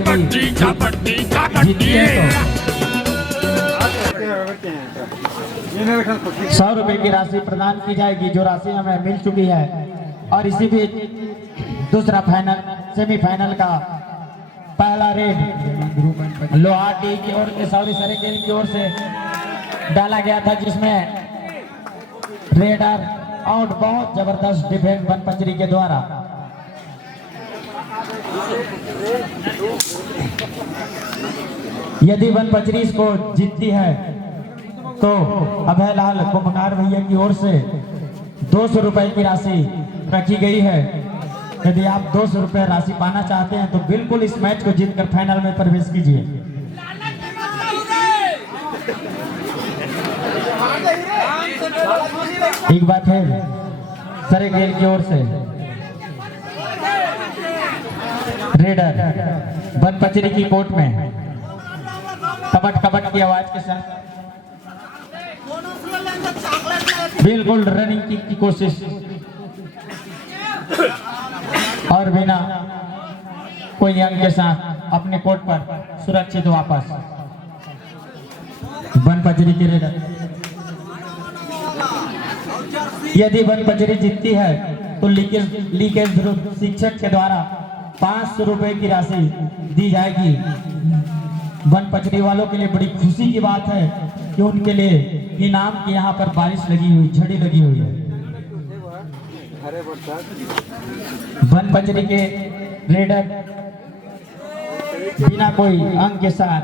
पचरी जीतती है तो 100 रुपए की राशि प्रदान की जाएगी, जो राशि हमें मिल चुकी है। और इसी बीच दूसरा फाइनल सेमीफाइनल का पहला रेड लोहाटी की ओर से सरेकेल की ओर से डाला गया था, जिसमें रेडर आउट बहुत जबरदस्त डिफेंस बनपचरी के द्वारा। यदि बनपचरी इसको जीतती है तो अभय लाल कुम्भकार भैया की ओर से 200 रुपए की राशि रखी गई है। यदि आप 200 रुपए राशि पाना चाहते हैं तो बिल्कुल इस मैच को जीतकर फाइनल में प्रवेश कीजिए। एक बात है सरेकेल की ओर से रेडर बनपचरी की कोर्ट में कबट कबट की आवाज के साथ बिल्कुल रनिंग की कोशिश और बिना कोई अंक के साथ अपने कोर्ट पर सुरक्षित वापस बनपचरी की रेडर। यदि बनपचरी जीतती है तो लीकेज ध्रुव शिक्षक के द्वारा 500 रुपए की राशि दी जाएगी। बनपचरी वालों के लिए बड़ी खुशी की बात है कि उनके लिए इनाम की यहाँ पर बारिश लगी हुई, झड़ी लगी हुई है। बनपचरी के रेडर बिना कोई अंक के साथ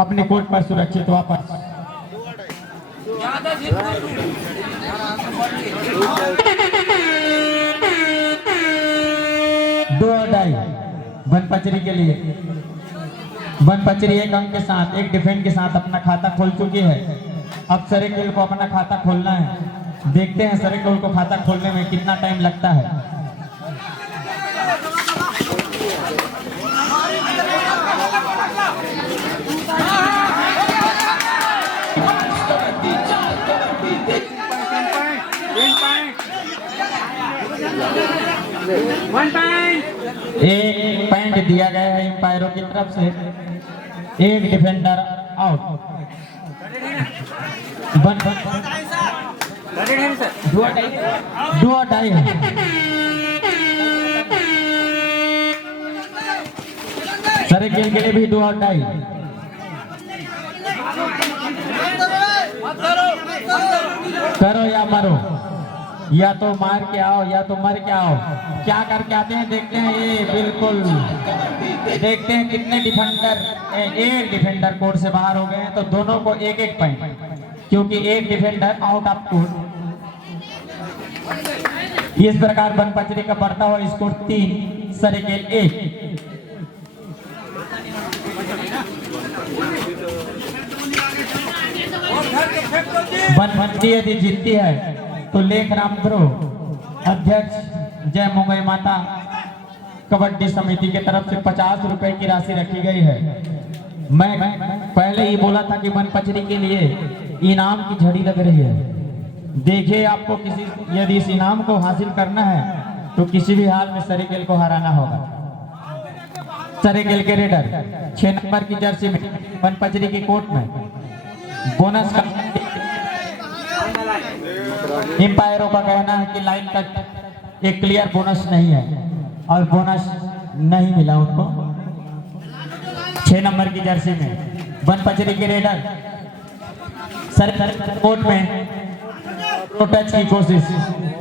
अपने कोर्ट पर सुरक्षित वापस। दो अढ़ाई बनपचरी के लिए। बनपचरी एक अंक के साथ एक डिफेंड के साथ अपना खाता खोल चुकी है। अब सरेकेल को अपना खाता खोलना है। देखते हैं सरेकेल को खाता खोलने में कितना टाइम लगता है। एक पॉइंट दिया गया है एम्पायरों की तरफ से। एक डिफेंडर आउट। डू और डाई है। सरेकेल के लिए भी डू और डाई। करो या मरो, या तो मार के आओ या तो मर के आओ। क्या करके आते हैं देखते हैं। ये बिल्कुल देखते हैं कितने डिफेंडर, एक डिफेंडर कोर्ट से बाहर हो गए हैं तो दोनों को एक एक पॉइंट, क्योंकि एक डिफेंडर आउट ऑफ कोर्ट। इस प्रकार बनपचरी का बढ़ता हुआ स्कोर 3 सरेकेल 1। बनपचरी यदि जीतती है तो लेख राम ध्रुव अध्यक्ष जय मुंगई माता कबड्डी समिति की तरफ से 50 रुपए की राशि रखी गई है। मैं पहले ही बोला था कि बनपचरी के लिए इनाम की झड़ी लग रही है। देखिए आपको यदि इस इनाम को हासिल करना है तो किसी भी हाल में सरेकेल को हराना होगा। सरेकेल के रेडर 6 नंबर की जर्सी में बनपचरी की कोर्ट में बोनस का एम्पायरों का कहना है कि लाइन कट एक क्लियर बोनस नहीं है और बोनस नहीं मिला उनको। 6 नंबर की जर्सी में बनपचरी के रेडर सरेकेल कोर्ट में टच की कोशिश।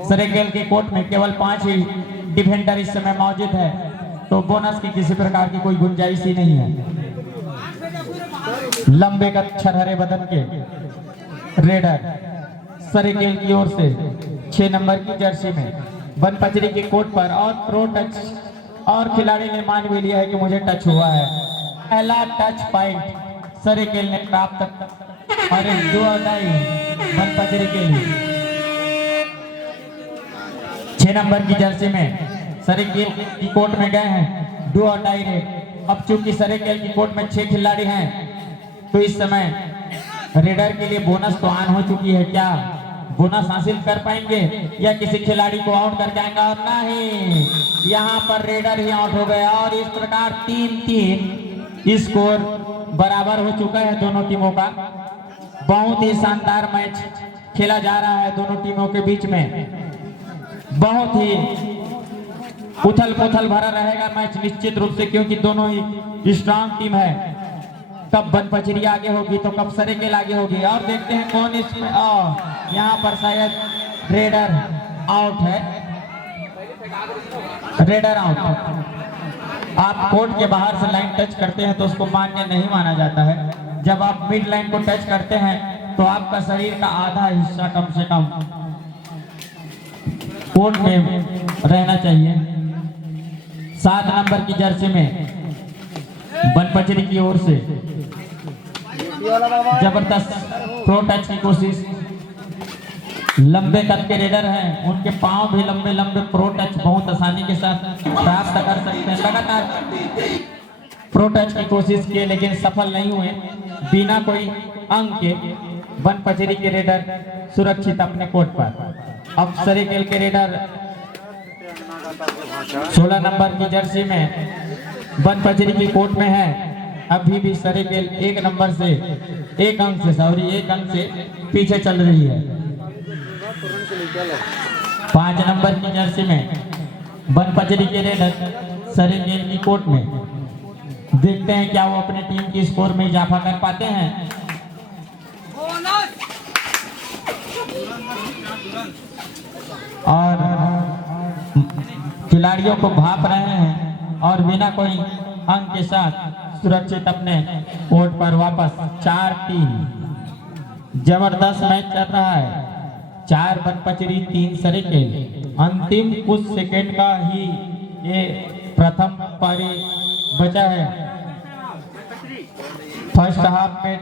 सरेकेल के कोर्ट में केवल 5 ही डिफेंडर इस समय मौजूद है तो बोनस की किसी प्रकार की कोई गुंजाइश ही नहीं है। लंबे का छरहरे बदन के रेडर सरेकेल की ओर से 6 नंबर की जर्सी में बनपचरी के कोर्ट पर और प्रो टच और खिलाड़ी ने मान भी लिया है कि मुझे टच हुआ है। पहला टच पॉइंट सरेकेल ने प्राप्त और एक 2 अढ़ाई बनपचरी के लिए। 6 नंबर की जर्सी में सरेकेल की कोर्ट में गए हैं 2 अढ़ाई रेड। अब चूंकि सरेकेल की कोर्ट में 6 खिलाड़ी हैं तो इस समय रेडर के लिए बोनस तो ऑन हो चुकी है। क्या बोनस हासिल कर पाएंगे या किसी खिलाड़ी को आउट करके आएंगे, और नहीं, यहाँ पर रेडर ही आउट हो गया। और इस प्रकार 3-3 स्कोर बराबर हो चुका है दोनों टीमों का। बहुत ही शानदार मैच खेला जा रहा है दोनों टीमों के बीच में। बहुत ही उथल पुथल भरा रहेगा मैच निश्चित रूप से, क्योंकि दोनों ही स्ट्रांग टीम है। कब बनपचरी आगे होगी तो कब सरेकेल आगे होगी, और देखते हैं कौन इसमें। यहाँ पर शायद रेडर आउट है, रेडर आउट। आप कोर्ट के बाहर से लाइन टच करते हैं तो उसको मान्य नहीं माना जाता है। जब आप मिड लाइन को टच करते हैं तो आपका शरीर का आधा हिस्सा कम से कम कोर्ट में रहना चाहिए। 7 नंबर की जर्सी में बनपचरी की ओर से जबरदस्त प्रो टच की कोशिश। लंबे कद के रेडर हैं, उनके पांव भी लंबे लंबे, प्रो टच बहुत आसानी के साथ प्राप्त कर सकते हैं। लगातार प्रो टच की कोशिश की लेकिन सफल नहीं हुए। बिना कोई अंक के बनपचरी के रेडर सुरक्षित अपने कोर्ट पर। अब सरेकेल के रेडर 16 नंबर की जर्सी में बनपचरी की कोर्ट में है। अभी भी सरेकेल 1 नंबर से 1 अंक से पीछे चल रही है। 5 नंबर की जर्सी में बनपचरी के रेडर सरेकेल की कोर्ट में। देखते हैं क्या वो अपने टीम की स्कोर में इजाफा कर पाते हैं। और खिलाड़ियों को भाप रहे हैं और बिना कोई अंक के साथ सुरक्षित अपने कोर्ट पर वापस। 4-3 जबरदस्त मैच चल रहा है। 4 बनपचरी 3 सरेकेल। अंतिम कुछ सेकंड का ही ये प्रथम पारी बचा है। फर्स्ट हाफ में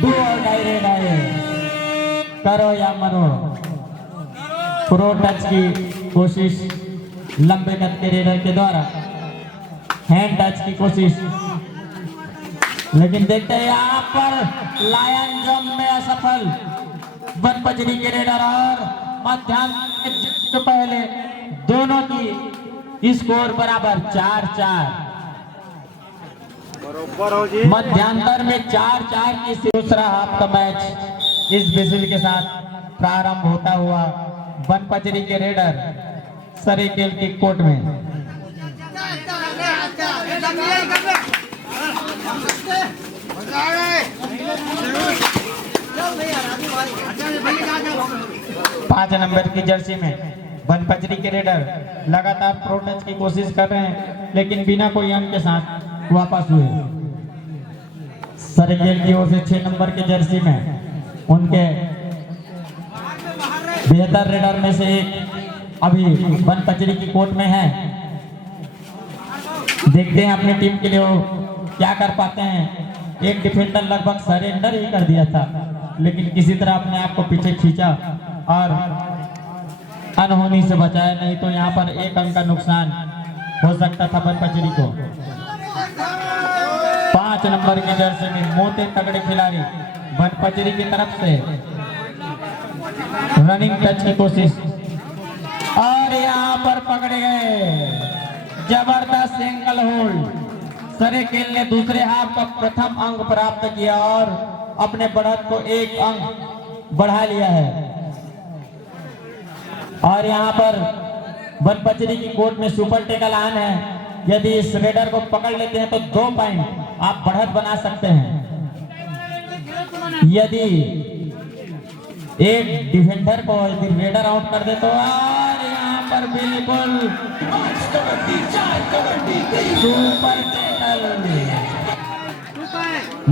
2 और डायरे करो या मरो। प्रो टच की कोशिश लंबे कद के रेडर के द्वारा, हैंड टच की कोशिश, लेकिन देखते हैं यहाँ पर लायन जंप में असफल बनपचरी के रेडर। और मध्यांतर के पहले दोनों की स्कोर बराबर 4-4। मध्यांतर में 4-4 की दूसरा हाफ का मैच इस बिसिल के साथ प्रारंभ होता हुआ बनपचरी के रेडर सरेकेल की कोर्ट में। पांच नंबर की जर्सी में बनपचरी के रेडर लगातार प्रो टच की कोशिश कर रहे हैं लेकिन बिना कोई अंक के साथ वापस हुए। सरेकेल की ओर से 6 नंबर के जर्सी में उनके बेहतर रेडर में से एक अभी बनपचरी की कोर्ट में है। देखते हैं अपनी टीम के लिए वो क्या कर पाते हैं। एक डिफेंडर लगभग सरेंडर ही कर दिया था लेकिन किसी तरह अपने आप को पीछे खींचा और अनहोनी से बचाया, नहीं तो यहाँ पर 1 अंक का नुकसान हो सकता था बनपचरी को। 5 नंबर के जर्सी में मोटे तगड़े खिलाड़ी बनपचरी की तरफ से रनिंग टच की कोशिश और यहाँ पर पकड़े गए। जबरदस्त एंगल होल्ड। सरेकेल ने दूसरे हाफ का प्रथम अंक प्राप्त किया और अपने बढ़त को 1 अंक बढ़ा लिया है। और यहाँ पर बनपचरी की कोर्ट में सुपर टेकल ऑन है। यदि इस रेडर को पकड़ लेते हैं तो 2 पॉइंट आप बढ़त बना सकते हैं। यदि एक डिफेंडर को यदि रेडर आउट कर दे तो और यहाँ पर बिल्कुल super tackle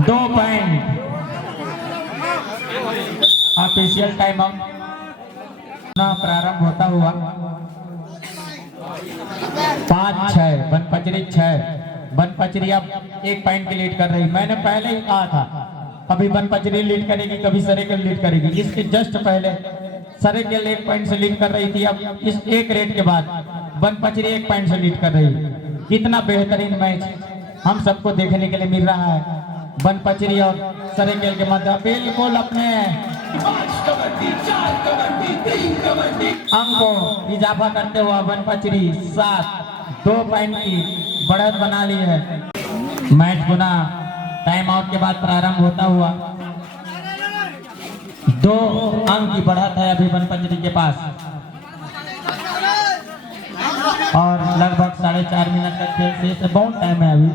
2 point. Official time out प्रारंभ होता हुआ 5-6 बनपचरी 6। बनपचरी अब 1 पॉइंट की लीड कर रही। मैंने पहले ही कहा था कभी बनपचरी लीड करेगी कभी सरेकेल लीड करेगी। इसके जस्ट पहले सरेकेल 1 पॉइंट से लीड कर रही थी। अब इस 1 रेड के बाद बनपचरी 1 पॉइंट से लीड कर रही। कितना बेहतरीन मैच हम सबको देखने के लिए मिल रहा है बनपचरी और सरेकेल के मध्य। बिल्कुल अपने अंक को इजाफा करते हुआ बनपचरी 7 2 पॉइंट की बढ़त बना ली है। मैच पुनः टाइम आउट के बाद प्रारंभ होता हुआ 2 अंक की बढ़त है अभी बनपचरी के पास और लगभग 4.5 मिनट का खेल से बहुत टाइम है अभी।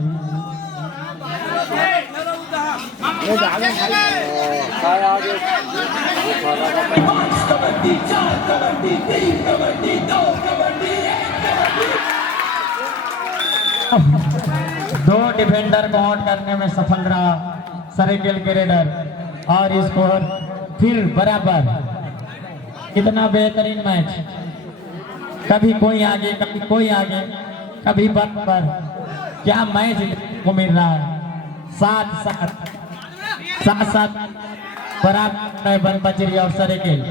दो डिफेंडर को आउट करने में सफल रहा सरेकेल के रेडर और स्कोर फिर बराबर। कितना बेहतरीन मैच, कभी कोई आगे कभी कोई आगे कभी बराबर, क्या मैच को मिल रहा है। 7-7 बराबर बनपचरी और सरेकेल।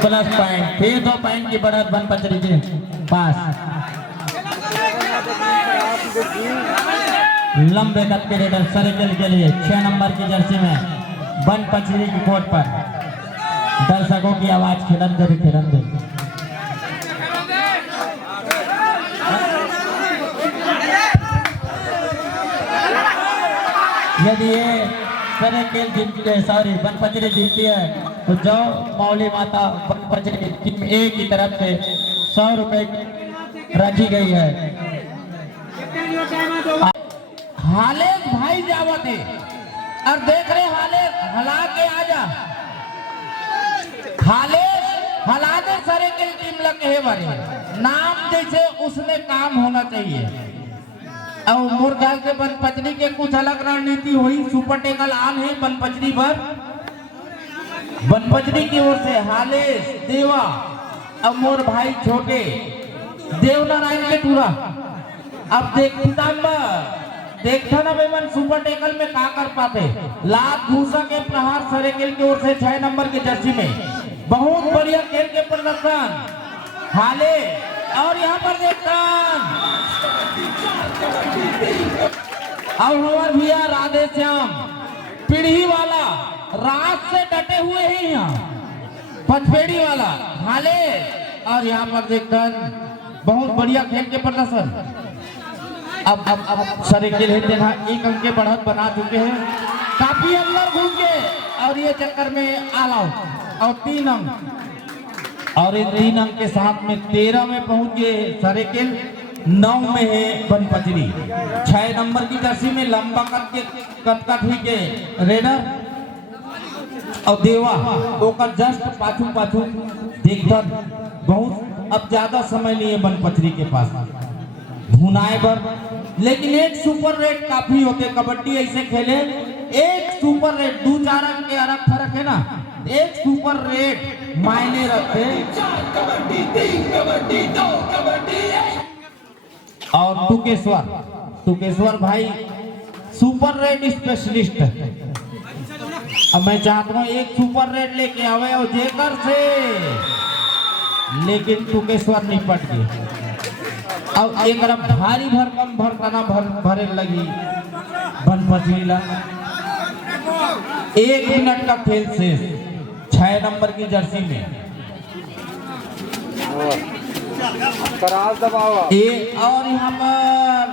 प्लस पॉइंट फिर 2 पॉइंट की बढ़त बनपचरी के पास। लंबे कद के रेडर सरेकेल के लिए 6 नंबर की जर्सी में बनपचरी की कोर्ट पर दर्शकों की आवाज खिलंदे खिलंदे। यदि ये सरेकेल जीतती है, सॉरी बनपचरी जीतती है तो जो मौली माता बनपचरी टीम ए की तरफ से 100 रुपए रखी गई है। हालेस भाई जावत है और देख रहे हालेस हला के आजा, हालेस हला दे सरेकेल टीम लगे है बारे नाम जैसे उसने काम होना चाहिए। और मोर ख्याल से बनपचरी के कुछ अलग रणनीति हुई। सुपर टेकल आन है बनपचरी पर, बनपचरी की ओर से हालेस देवा और मोर भाई छोटे देवनारायण के टूरा। अब देखता ना बेमन सुपर टेकल में क्या कर पाते। लात भूसा के प्रहार सरेकेल की ओर से 6 नंबर की जर्सी में बहुत बढ़िया खेल के प्रदर्शन हाले। और यहाँ पर देखता और हमारे भैया राधे श्याम पीढ़ी वाला रात से डटे हुए हैं यहाँ पथपेड़ी वाला हाले। और यहाँ पर देखता बहुत बढ़िया खेल के प्रदर्शन। अब सरेकेल है देखा 1 अंक के बढ़त बना चुके हैं, काफी अंदर घूम गए और ये चक्कर में ऑल आउट और 3 अंक और इन 3 अंक के साथ में 13 में पहुंच गए सरेकेल। 9 में है बनपचरी। 6 नंबर की जर्सी में लंबा कट हुई के रेडर और देवा ओकर जस्ट पाछू देखकर बहुत अब ज्यादा समय नहीं है बनपचरी के पास भुनाए पर। लेकिन एक सुपर रेट काफी होते, कबड्डी ऐसे खेले एक सुपर रेट 2-4 अंक के अलग फर्क है ना, एक सुपर रेट मायने रखते। और टुकेश्वर भाई सुपर रेट स्पेशलिस्ट। अब मैं चाहता हूँ एक सुपर रेट लेके आवे और जेकर से, लेकिन टुकेश्वर निपट गए। अब एक भारी भरकम भरतना भरे लगी बनपचरी ला। 1 मिनट का खेल शेष 6 नंबर की जर्सी में और यहाँ पर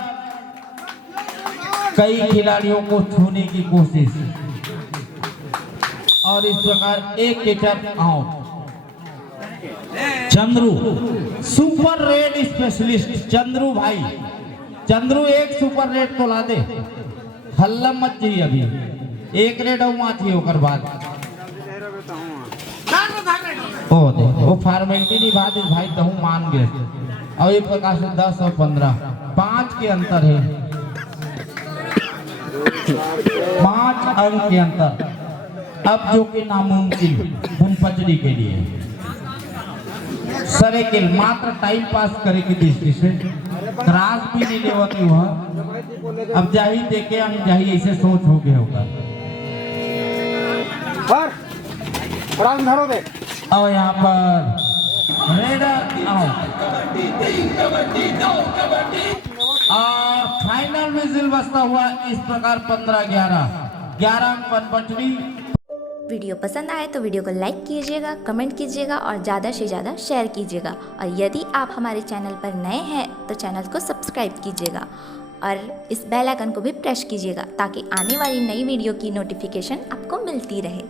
कई खिलाड़ियों को छूने की कोशिश और इस प्रकार एक catch up out. Chandru super raid specialist Chandru भाई, चंद्रू एक सुपर रेड तो ला दे, हल्ला मत चाहिए। अभी 1 रेड थी होकर बाद ओ दे वो फॉर्मेलिटी नहीं बात भाई तो मान गए। और एक प्रकार से 10 और 15 5 के अंतर है, 5 अंक के अंतर अब जो कि नामुमकिन बनपचरी के लिए। सरेकेल मात्र टाइम पास करे की दृष्टि से त्रास भी नहीं लेवती वह अब जाही देखे हम जाही ऐसे सोच हो गया होगा। और यहाँ पर रेडर आउट। और फाइनल विजिल बजता हुआ इस प्रकार 15-11 अंक पनपटनी। वीडियो पसंद आए तो वीडियो को लाइक कीजिएगा, कमेंट कीजिएगा और ज़्यादा से ज़्यादा शेयर कीजिएगा। और यदि आप हमारे चैनल पर नए हैं तो चैनल को सब्सक्राइब कीजिएगा और इस बेल आइकन को भी प्रेस कीजिएगा ताकि आने वाली नई वीडियो की नोटिफिकेशन आपको मिलती रहे।